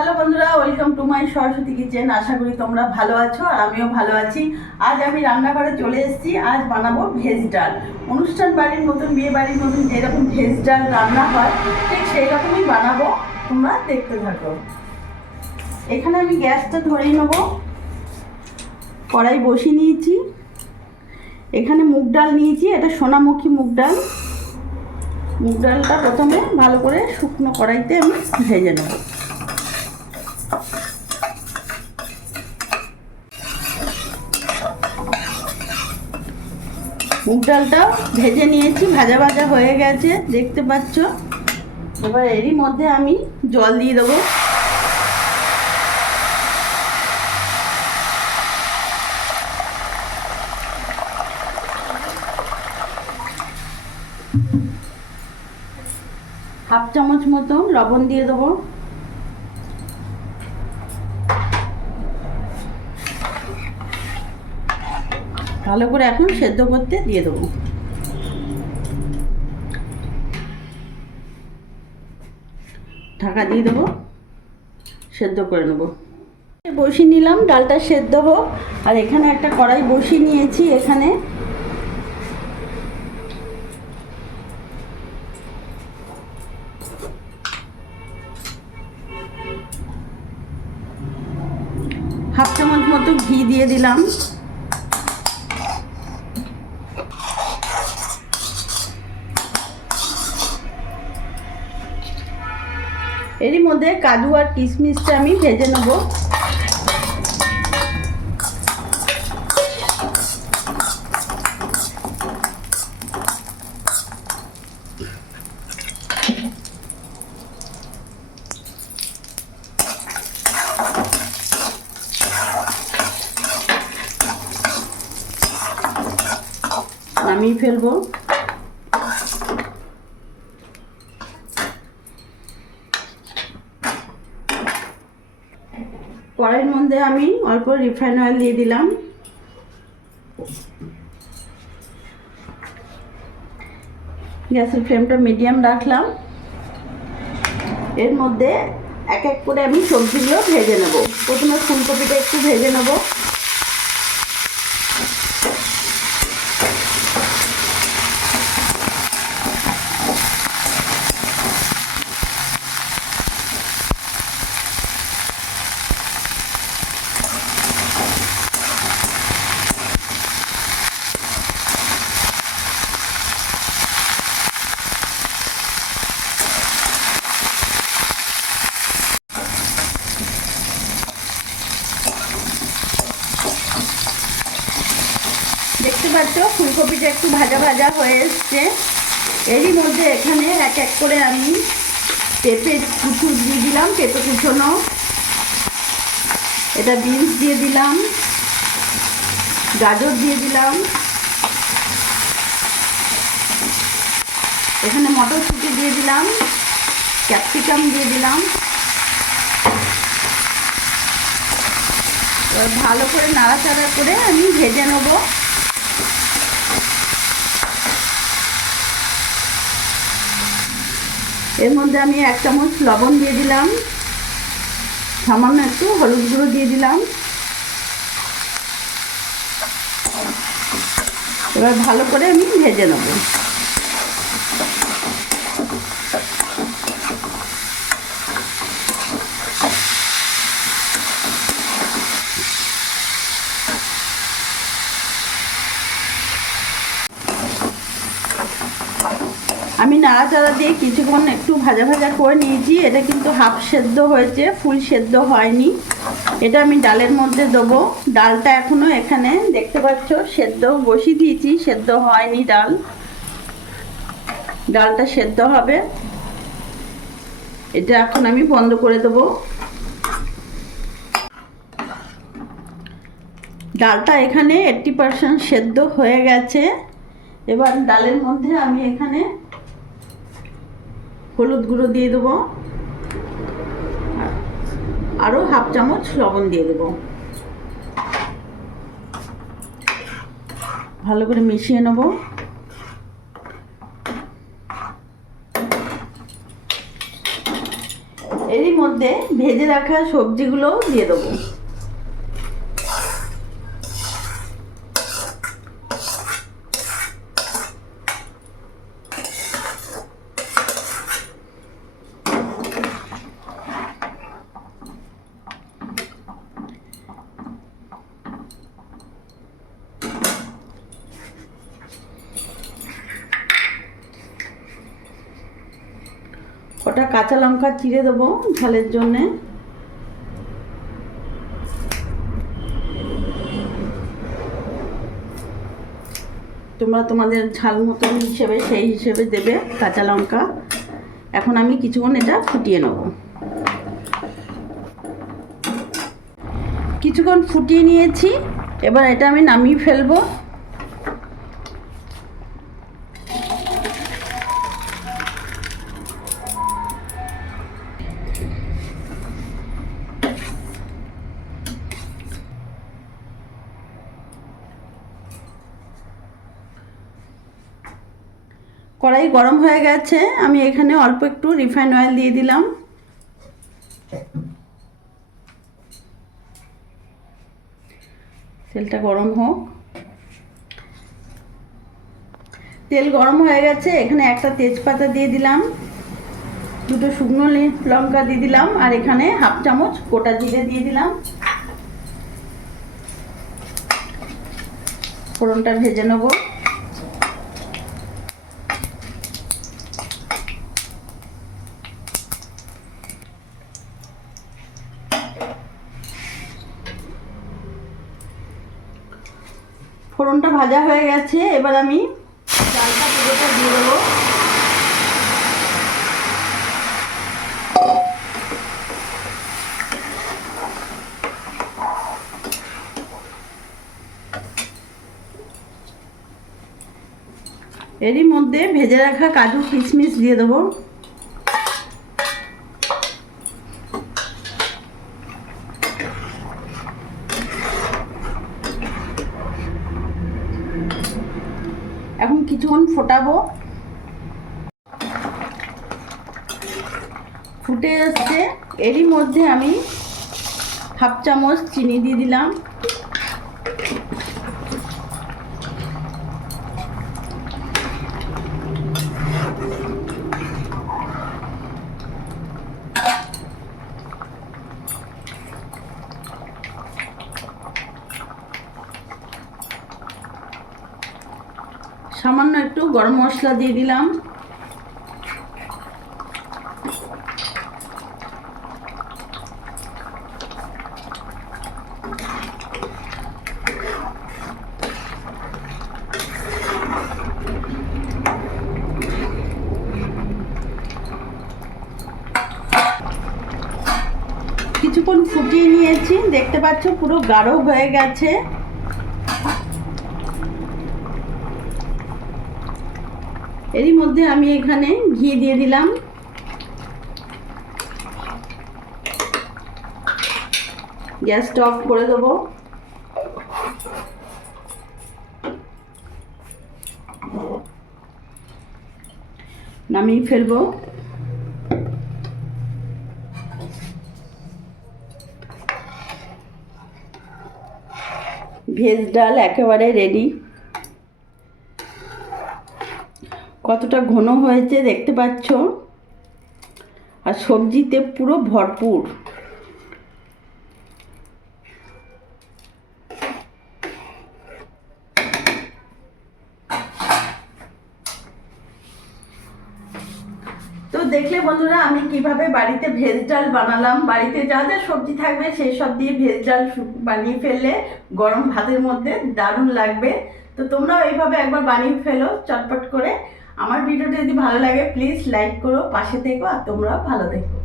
Hello বন্ধুরা, welcome to my Saraswati kitchen. আশা করি তোমরা ভালো আছো আর আমিও ভালো আছি। আজ আমি রান্নাঘরে চলে এসেছি। আজ বানাবো ভেজ ডাল। অনুষ্ঠান বাড়ির মতন, বিয়ে বাড়ির মতন যেরকম ভেজ ডাল রান্না হয় ঠিক সেই রকমই বানাবো, তোমরা দেখতে থাকো। এখানে আমি গ্যাসটা ধরিয়ে নেবো, কড়াই বসিয়ে নিয়েছি। এখানে মুগ ডাল নিয়েছি, এটা সোনামুখী মুগ ডাল। মুগ ডালটা প্রথমে ভালো করে শুকনো কড়াইতে আমি ভেজে নেব। মুগ ডালটা ভেজে নিয়েছি, ভাজা ভাজা হয়ে গেছে দেখতে পাচ্ছ। এবার এরই মধ্যে আমি জল দিয়ে দেবো। হাফ চামচ মতো লবণ দিয়ে দেবো। ভালো করে এখন সেদ্ধ করতে দিয়ে দেবো। ঢাকা দিয়ে দেবো, সেদ্ধ করে নেবো। বসিয়ে নিলাম, ডালটা সেদ্ধ হোক। আর এখানে একটা কড়াই বসিয়ে নিয়েছি। এখানে হাফ চামচ মতো ঘি দিয়ে দিলাম। এরই মধ্যে কাজু আর কিশমিশটা আমি ভেজে নেব। নামিয়ে ফেলবো। কড়াইয়ের মধ্যে আমি অল্প রিফাইন অয়েল দিয়ে দিলাম। গ্যাসের ফ্লেমটা মিডিয়াম রাখলাম। এর মধ্যে এক এক করে আমি সবজিগুলো ভেজে নেব। প্রথমে ফুলকপিটা একটু ভেজে নেব। দেখতে পাচ্ছ ফুলকপিটা একটু ভাজা ভাজা হয়ে এসছে। এরই মধ্যে এখানে এক এক করে আমি পেঁপে কুচু দিয়ে দিলাম, পেঁপে কুচোনো। এটা বিনস দিয়ে দিলাম, গাজর দিয়ে দিলাম, এখানে মটরশুঁটি দিয়ে দিলাম, ক্যাপসিকাম দিয়ে দিলাম। এবার ভালো করে নাড়াচাড়া করে আমি ভেজে নেব। এর মধ্যে আমি এক চামচ লবণ দিয়ে দিলাম, সামান্য একটু হলুদ গুঁড়ো দিয়ে দিলাম। এবার ভালো করে আমি ভেজে নেব। আমি নাড়াচাড়া দিয়ে কিছুক্ষণ একটু ভাজা ভাজা করে নিয়েছি। এটা কিন্তু হাফ সেদ্ধ হয়েছে, ফুল সেদ্ধ হয়নি। এটা আমি ডালের মধ্যে দেবো। ডালটা এখনো এখানে দেখতে পাচ্ছ সেদ্ধ বসিয়ে দিয়েছি, সেদ্ধ হয়নি ডাল। ডালটা সেদ্ধ হবে। এটা এখন আমি বন্ধ করে দেবো। ডালটা এখানে 80% সেদ্ধ হয়ে গেছে। এবার ডালের মধ্যে আমি এখানে হলুদ গুঁড়ো দিয়ে দেবো, আরও হাফ চামচ লবণ দিয়ে দেবো। ভালো করে মিশিয়ে নেব। এরই মধ্যে মধ্যে ভেজে রাখা সবজিগুলো দিয়ে দেবো। কটা কাঁচা লঙ্কা চিড়ে দেবো ঝালের জন্যে। তোমরা তোমাদের ঝাল মতন হিসেবে সেই হিসেবে দেবে কাঁচা লঙ্কা। এখন আমি কিছুক্ষণ এটা ফুটিয়ে নেব। কিছুক্ষণ ফুটিয়ে নিয়েছি, এবার এটা আমি নামিয়ে ফেলবো। কড়াই গরম হয়ে গেছে, আমি এখানে অল্প একটু রিফাইন অয়েল দিয়ে দিলাম। তেলটা গরম হোক। তেল গরম হয়ে গেছে, এখানে একটা তেজপাতা দিয়ে দিলাম, দুটো শুকনো লঙ্কা দিয়ে দিলাম, আর এখানে হাফ চামচ গোটা জিরে দিয়ে দিলাম। ফোড়নটা ভেজে নেব। ফোড়নটা ভাজা হয়ে গেছে, এবার আমি ডালটা পুরোটা দিয়ে দেবো। এরই মধ্যে ভেজে রাখা কাজু কিশমিশ দিয়ে দেবো। এখন কিছুক্ষণ ফোটাবো। ফুটে আসছে, এরই মধ্যে আমি হাফ চামচ চিনি দিয়ে দিলাম। সামান্য একটু গরম মশলা দিয়ে দিলাম। কিছুক্ষণ ফুটিয়ে নিয়েছি, দেখতে পাচ্ছ পুরো গাঢ় হয়ে গেছে। এরই মধ্যে আমি এখানে ঘি দিয়ে দিলাম। গ্যাসটা অফ করে দেবো। নামিয়ে ফেলবো। ভেজ ডাল একেবারে রেডি। কতটা ঘন হয়েছে দেখতে পাচ্ছ, আর সবজিতে পুরো ভরপুর। তো দেখলে বন্ধুরা আমি কিভাবে বাড়িতে ভেজ ডাল বানালাম। বাড়িতে যা যা সবজি থাকবে সেই সব দিয়ে ভেজ ডাল বানিয়ে ফেললে গরম ভাতের মধ্যে দারুণ লাগবে। তো তোমরাও এইভাবে একবার বানিয়ে ফেলো চটপট করে। আমার ভিডিওটা যদি ভালো লাগে প্লিজ লাইক করো, পাশে থেকো, আর তোমরাও ভালো থেকো।